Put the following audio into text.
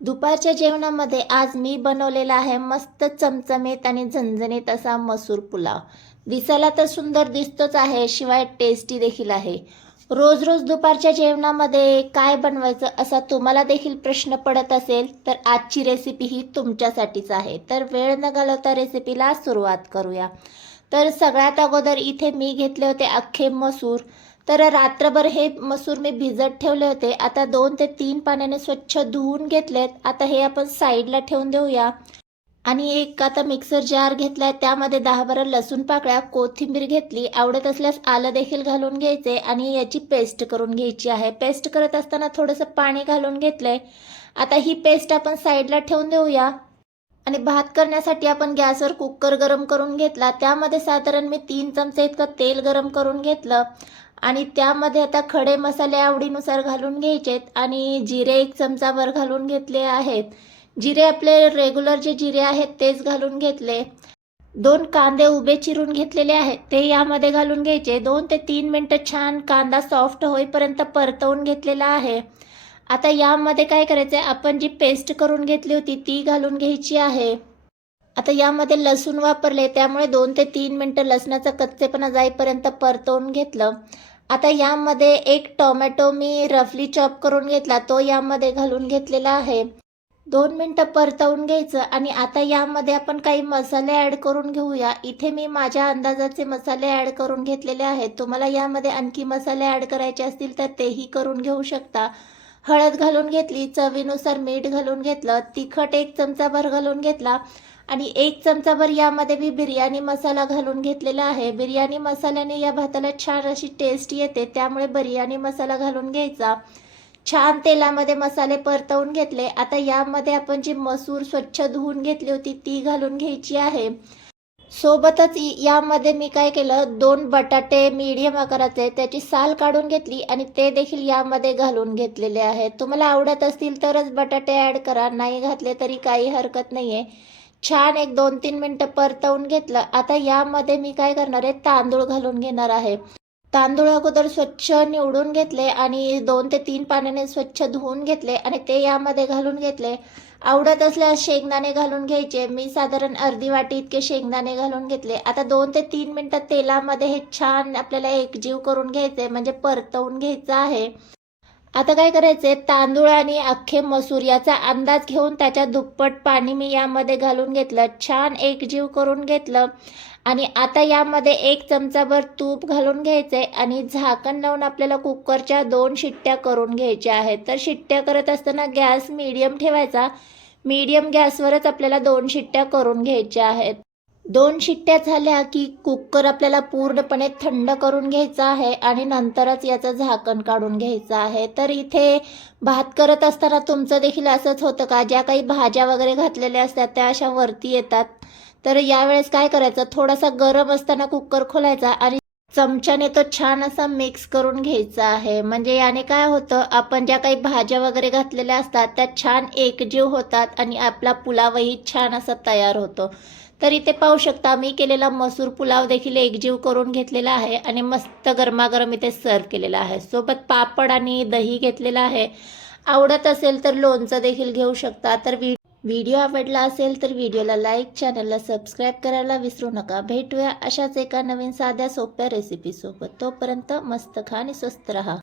दुपारच्या जेवणामध्ये आज मी बनवलेला आहे मस्त चमचमीत आणि झणझणीत असा मसूर पुलाव. दिसायला तर सुंदर दिसतोच आहे शिवाय टेस्टी देखील आहे. रोज रोज दुपारच्या जेवणामध्ये काय बनवायचं असा तुम्हाला देखील प्रश्न पडत असेल तर आजची रेसिपी ही तुमच्यासाठीच आहे. तर वेळ न घालवता रेसिपीला सुरुवात करूया. तर सगळ्यात अगोदर इथे मी घेतले होते अख्खे मसूर. तर रात्रभर हे मसूर मी भिजत ठेवले होते. आता दोन ते तीन पाण्याने स्वच्छ धुवून घेतलेत. आता हे आपण साईडला ठेवून देऊया. आणि एक आता मिक्सर जार घेतलाय. त्यामध्ये दहा बारा लसूण पाकळ्या कोथिंबीर घेतली. आवडत असल्यास आलं देखील घालून घ्यायचे. आणि याची पेस्ट करून घ्यायची आहे. पेस्ट करत असताना थोडंसं पाणी घालून घेतलंय. आता ही पेस्ट आपण साईडला ठेवून देऊया. आणि भात करण्यासाठी आपण गॅसवर कुकर गरम करून घेतला. त्यामध्ये साधारण मी तीन चमचे इतकं तेल गरम करून घेतलं. आणि त्यामध्ये आता खडे मसाले आवडीनुसार घालून घ्यायचेत आणि जिरे एक चमचाभर घालून घेतले आहेत. जिरे आपले रेग्युलर जे जिरे आहेत तेच घालून घेतले. दोन कांदे उभे चिरून घेतलेले आहेत. ते यामध्ये घालून घ्यायचे. दोन ते तीन मिनटं छान कांदा सॉफ्ट होईपर्यंत परतवून घेतलेला आहे. आता यामध्ये काय करायचं आहे आपण जी पेस्ट करून घेतली होती ती घालून घ्यायची आहे. आता यामध्ये लसूण वापरले त्यामुळे दोन ते तीन मिनटं लसणाचा कच्चेपणा जाईपर्यंत परतवून घेतलं. आता यामध्ये एक टोमॅटो मी रफली चॉप करून घेतला तो यामध्ये घालून घेतलेला आहे. दोन मिनटं परतवून घ्यायचं आणि आता यामध्ये आपण काही मसाले ॲड करून घेऊया. इथे मी माझ्या अंदाजाचे मसाले ॲड करून घेतलेले आहेत. तुम्हाला यामध्ये आणखी मसाले ॲड करायचे असतील तर तेही करून घेऊ शकता. हळद घालून घेतली चवीनुसार मीठ घालून घेतलं तिखट एक चमचाभर घालून घेतला. आणि एक चमचाभर यामध्ये मी बिर्याणी मसाला घालून घेतलेला आहे. बिर्याणी मसाल्याने या भाताला छान अशी टेस्ट येते. त्यामुळे बिर्याणी मसाला घालून घ्यायचा. छान तेलामध्ये मसाले परतवून घेतले. आता यामध्ये आपण जी मसूर स्वच्छ धुवून घेतली होती ती घालून घ्यायची आहे. सोबतच यामध्ये मी काय केलं दोन बटाटे मीडियम आकाराचे त्याची साल काढून घेतली आणि ते देखील यामध्ये घालून घेतलेले आहेत तुम्हाला आवडत असतील तरच बटाटे ॲड करा. नाही घातले तरी काही हरकत नाही आहे छान एक दोन तीन मिनटं परतवून घेतलं. आता यामध्ये मी काय करणार आहे? तांदूळ घालून घेणार आहे. तांदूळ अगोदर स्वच्छ निवडून घेतले आणि दोन ते तीन पाण्याने स्वच्छ धुवून घेतले आणि ते यामध्ये घालून घेतले. आवडत असल्यास शेंगदाणे घालून घ्यायचे. मी साधारण अर्धी वाटी इतके शेंगदाणे घालून घेतले. आता दोन ते तीन मिनटं तेलामध्ये हे छान आपल्याला एकजीव करून घ्यायचे म्हणजे परतवून घ्यायचं आहे. आता काय करायचे तांदूळ आणि अख्खे मसूर याचा अंदाज घेऊन त्याच्या दुप्पट पाणी मी यामध्ये घालून घेतलं. छान एकजीव करून घेतलं. आणि आता यामध्ये एक चमचाभर तूप घालून घ्यायचे आणि झाकण लावून आपल्याला कुकरच्या दोन शिट्ट्या करून घ्यायच्या आहेत. तर शिट्ट्या करत असताना गॅस मीडियम ठेवायचा. मीडियम गॅसवरच आपल्याला दोन शिट्ट्या करून घ्यायच्या आहेत. दोन शिट्ट्या झाल्या की कुकर आपल्याला पूर्णपणे थंड करून घ्यायचा आहे आणि नंतरच याचं झाकण काढून घ्यायचं आहे. तर इथे भात करत असताना तुमचं देखील असंच होतं का? ज्या काही भाज्या वगैरे घातलेल्या असतात त्या अशा वरती येतात. तर यावेळेस काय करायचं? थोडासा गरम असताना कुकर खोलायचा आणि चमच्याने तो छान असा मिक्स करून घ्यायचा आहे. म्हणजे याने काय होतं? आपण ज्या काही भाज्या वगैरे घातलेल्या असतात त्या छान एकजीव होतात आणि आपला पुलावही छान असा तयार होतो. तर इथे पाहू शकता मी केलेला मसूर पुलाव देखील एकजीव करून घेतलेला आहे आणि मस्त गरमागरम इथे सर्व केलेला आहे. सोबत पापड आणि दही घेतलेला आहे. आवडत असेल तर लोणचं देखील घेऊ शकता. तर व्हिडिओ आवडला असेल तर व्हिडिओला लाईक चॅनलला सबस्क्राईब करायला विसरू नका. भेटूया अशाच एका नवीन साध्या सोप्या रेसिपीसोबत तोपर्यंत मस्त खा आणि स्वस्त रहा.